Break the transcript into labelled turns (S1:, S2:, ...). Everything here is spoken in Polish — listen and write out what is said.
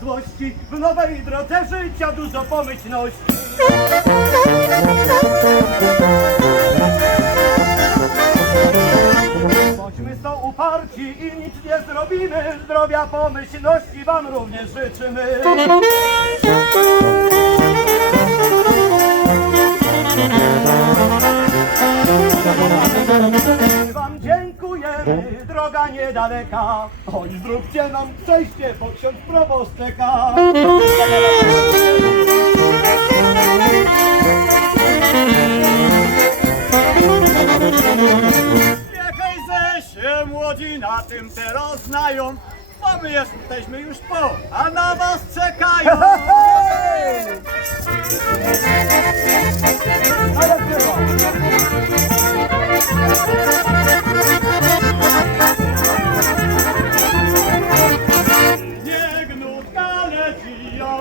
S1: złości, w nowej drodze życia dużo pomyślności. Bądźmy są uparci i nic nie zrobimy, zdrowia pomyślności wam również życzymy. Thank you droga niedaleka, choć zróbcie nam przejście, bo ksiądz proboszcz czeka. Niechaj ze się młodzi na tym teraz znają, bo my jesteśmy już po, a na was czekają. Ale